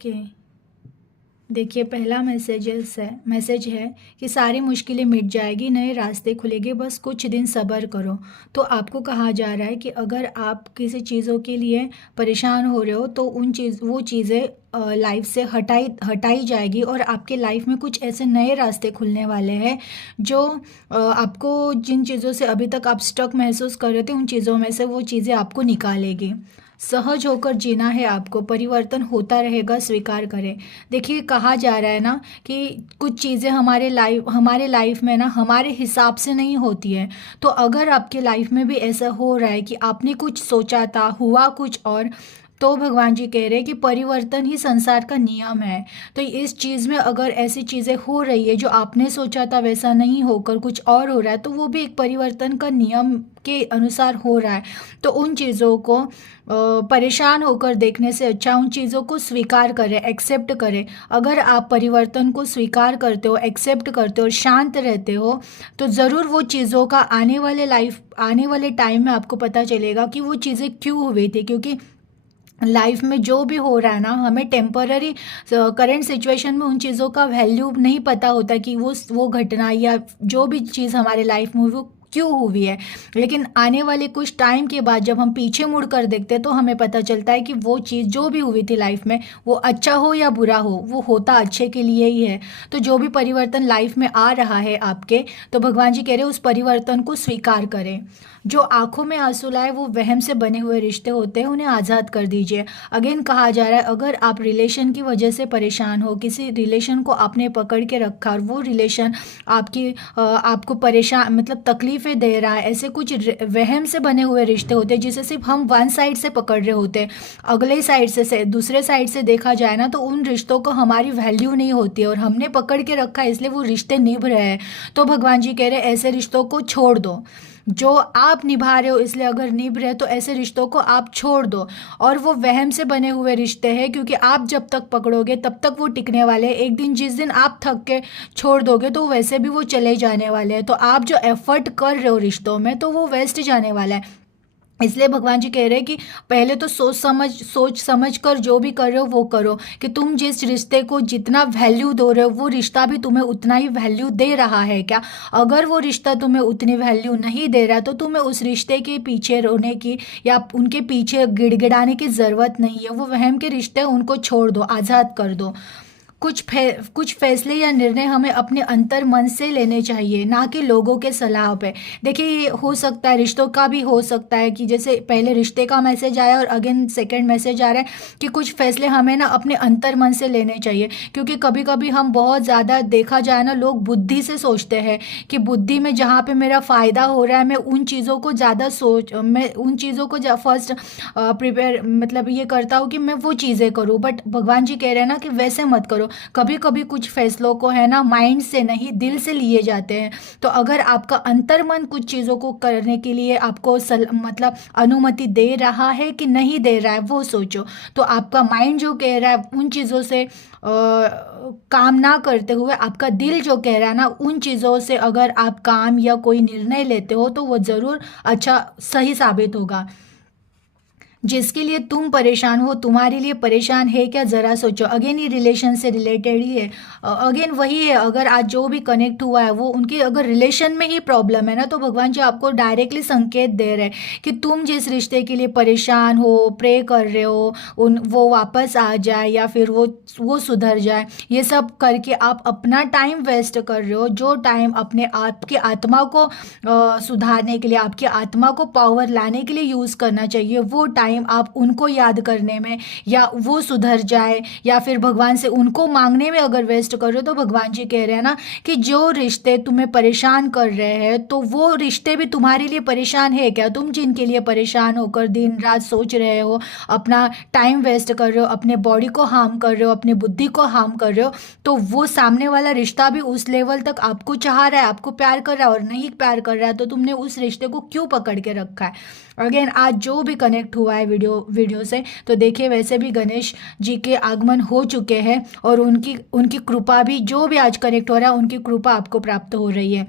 Okay. देखिए, पहला message है कि सारी मुश्किलें मिट जाएगी, नए रास्ते खुलेंगे, बस कुछ दिन सब्र करो। तो आपको कहा जा रहा है कि अगर आप किसी चीज़ों के लिए परेशान हो रहे हो तो वो चीज़ें लाइफ से हटाई हटाई जाएगी और आपके लाइफ में कुछ ऐसे नए रास्ते खुलने वाले हैं जो आपको जिन चीज़ों से अभी तक आप स्टक महसूस कर रहे थे उन चीज़ों में से वो चीज़ें आपको निकालेगी। सहज होकर जीना है आपको, परिवर्तन होता रहेगा, स्वीकार करें। देखिए, कहा जा रहा है ना कि कुछ चीज़ें हमारे लाइफ में ना हमारे हिसाब से नहीं होती है। तो अगर आपके लाइफ में भी ऐसा हो रहा है कि आपने कुछ सोचा था, हुआ कुछ और, तो भगवान जी कह रहे हैं कि परिवर्तन ही संसार का नियम है। तो इस चीज़ में अगर ऐसी चीज़ें हो रही है जो आपने सोचा था वैसा नहीं होकर कुछ और हो रहा है, तो वो भी एक परिवर्तन का नियम के अनुसार हो रहा है। तो उन चीज़ों को परेशान होकर देखने से अच्छा उन चीज़ों को स्वीकार करें, एक्सेप्ट करें। अगर आप परिवर्तन को स्वीकार करते हो, एक्सेप्ट करते हो और शांत रहते हो, तो ज़रूर वो चीज़ों का आने वाले टाइम में आपको पता चलेगा कि वो चीज़ें क्यों हुई थी। क्योंकि लाइफ में जो भी हो रहा है ना, हमें टेम्पररी करंट सिचुएशन में उन चीज़ों का वैल्यू नहीं पता होता कि वो घटना या जो भी चीज़ हमारे लाइफ में हुई वो क्यों हुई है। लेकिन आने वाले कुछ टाइम के बाद जब हम पीछे मुड़ कर देखते हैं तो हमें पता चलता है कि वो चीज़ जो भी हुई थी लाइफ में, वो अच्छा हो या बुरा हो, वो होता अच्छे के लिए ही है। तो जो भी परिवर्तन लाइफ में आ रहा है आपके, तो भगवान जी कह रहे हैं उस परिवर्तन को स्वीकार करें। जो आंखों में आंसू लाए वो वहम से बने हुए रिश्ते होते हैं, उन्हें आज़ाद कर दीजिए। अगेन कहा जा रहा है, अगर आप रिलेशन की वजह से परेशान हो, किसी रिलेशन को आपने पकड़ के रखा और वो रिलेशन आपको परेशान मतलब तकलीफ़ें दे रहा है, ऐसे कुछ वहम से बने हुए रिश्ते होते हैं जिसे सिर्फ हम वन साइड से पकड़ रहे होते हैं। अगले साइड से दूसरे साइड से देखा जाए ना, तो उन रिश्तों को हमारी वैल्यू नहीं होती है और हमने पकड़ के रखा है, इसलिए वो रिश्ते निभ रहे हैं। तो भगवान जी कह रहे हैं ऐसे रिश्तों को छोड़ दो। जो आप निभा रहे हो, इसलिए अगर निभ रहे हो तो ऐसे रिश्तों को आप छोड़ दो। और वो वहम से बने हुए रिश्ते हैं, क्योंकि आप जब तक पकड़ोगे तब तक वो टिकने वाले हैं। एक दिन जिस दिन आप थक के छोड़ दोगे तो वैसे भी वो चले जाने वाले हैं। तो आप जो एफर्ट कर रहे हो रिश्तों में, तो वो वेस्ट जाने वाला है। इसलिए भगवान जी कह रहे हैं कि पहले तो सोच समझ कर जो भी कर रहे हो वो करो, कि तुम जिस रिश्ते को जितना वैल्यू दो रहे हो वो रिश्ता भी तुम्हें उतना ही वैल्यू दे रहा है क्या। अगर वो रिश्ता तुम्हें उतनी वैल्यू नहीं दे रहा तो तुम्हें उस रिश्ते के पीछे रोने की या उनके पीछे गिड़गिड़ाने की ज़रूरत नहीं है। वो वहम के रिश्ते हैं, उनको छोड़ दो, आज़ाद कर दो। कुछ फैसले या निर्णय हमें अपने अंतर मन से लेने चाहिए, ना कि लोगों के सलाह पे। देखिए, ये हो सकता है, रिश्तों का भी हो सकता है कि जैसे पहले रिश्ते का मैसेज आया और अगेन सेकंड मैसेज आ रहा है कि कुछ फैसले हमें ना अपने अंतर मन से लेने चाहिए। क्योंकि कभी कभी हम बहुत ज़्यादा, देखा जाए ना, लोग बुद्धि से सोचते हैं कि बुद्धि में जहाँ पे मेरा फ़ायदा हो रहा है मैं उन चीज़ों को फर्स्ट प्रिपेयर मतलब ये करता हूँ कि मैं वो चीज़ें करूँ। बट भगवान जी कह रहे हैं ना कि वैसे मत करो। कभी कभी कुछ फैसलों को है ना माइंड से नहीं दिल से लिए जाते हैं। तो अगर आपका अंतर्मन कुछ चीज़ों को करने के लिए आपको मतलब अनुमति दे रहा है कि नहीं दे रहा है, वो सोचो। तो आपका माइंड जो कह रहा है उन चीज़ों से काम ना करते हुए आपका दिल जो कह रहा है ना उन चीज़ों से अगर आप काम या कोई निर्णय लेते हो तो वो ज़रूर अच्छा सही साबित होगा। जिसके लिए तुम परेशान हो तुम्हारे लिए परेशान है क्या, ज़रा सोचो। अगेन ये रिलेशन से रिलेटेड ही है। अगेन वही है, अगर आज जो भी कनेक्ट हुआ है वो उनके अगर रिलेशन में ही प्रॉब्लम है ना, तो भगवान जी आपको डायरेक्टली संकेत दे रहे हैं कि तुम जिस रिश्ते के लिए परेशान हो, प्रे कर रहे हो वो वापस आ जाए या फिर वो सुधर जाए। ये सब करके आप अपना टाइम वेस्ट कर रहे हो। जो टाइम अपने आपके आत्मा को सुधारने के लिए, आपकी आत्मा को पावर लाने के लिए यूज़ करना चाहिए, वो टाइम आप उनको याद करने में या वो सुधर जाए या फिर भगवान से उनको मांगने में अगर वेस्ट कर रहे हो, तो भगवान जी कह रहे हैं ना कि जो रिश्ते तुम्हें परेशान कर रहे हैं तो वो रिश्ते भी तुम्हारे लिए परेशान है क्या। तुम जिनके लिए परेशान होकर दिन रात सोच रहे हो, अपना टाइम वेस्ट कर रहे हो, अपने बॉडी को हार्म कर रहे हो, अपनी बुद्धि को हार्म कर रहे हो, तो वो सामने वाला रिश्ता भी उस लेवल तक आपको चाह रहा है, आपको प्यार कर रहा है और नहीं प्यार कर रहा है, तो तुमने उस रिश्ते को क्यों पकड़ के रखा है। अगेन आज जो भी कनेक्ट हुआ है वीडियो से, तो देखिए वैसे भी गणेश जी के आगमन हो चुके हैं और उनकी उनकी कृपा भी, जो भी आज कनेक्ट हो रहा है उनकी कृपा आपको प्राप्त हो रही है।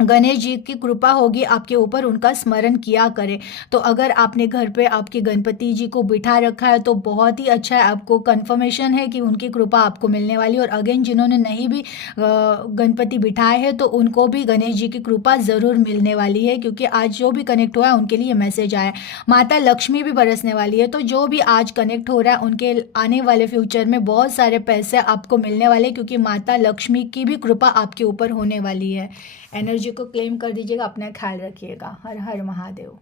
गणेश जी की कृपा होगी आपके ऊपर, उनका स्मरण किया करें। तो अगर आपने घर पे आपके गणपति जी को बिठा रखा है तो बहुत ही अच्छा है, आपको कंफर्मेशन है कि उनकी कृपा आपको मिलने वाली है। और अगेन जिन्होंने नहीं भी गणपति बिठाए हैं तो उनको भी गणेश जी की कृपा ज़रूर मिलने वाली है, क्योंकि आज जो भी कनेक्ट हुआ है उनके लिए मैसेज आया है। माता लक्ष्मी भी बरसने वाली है, तो जो भी आज कनेक्ट हो रहा है उनके आने वाले फ्यूचर में बहुत सारे पैसे आपको मिलने वाले, क्योंकि माता लक्ष्मी की भी कृपा आपके ऊपर होने वाली है। एनर्जी को क्लेम कर दीजिएगा, अपना ख्याल रखिएगा। हर हर महादेव।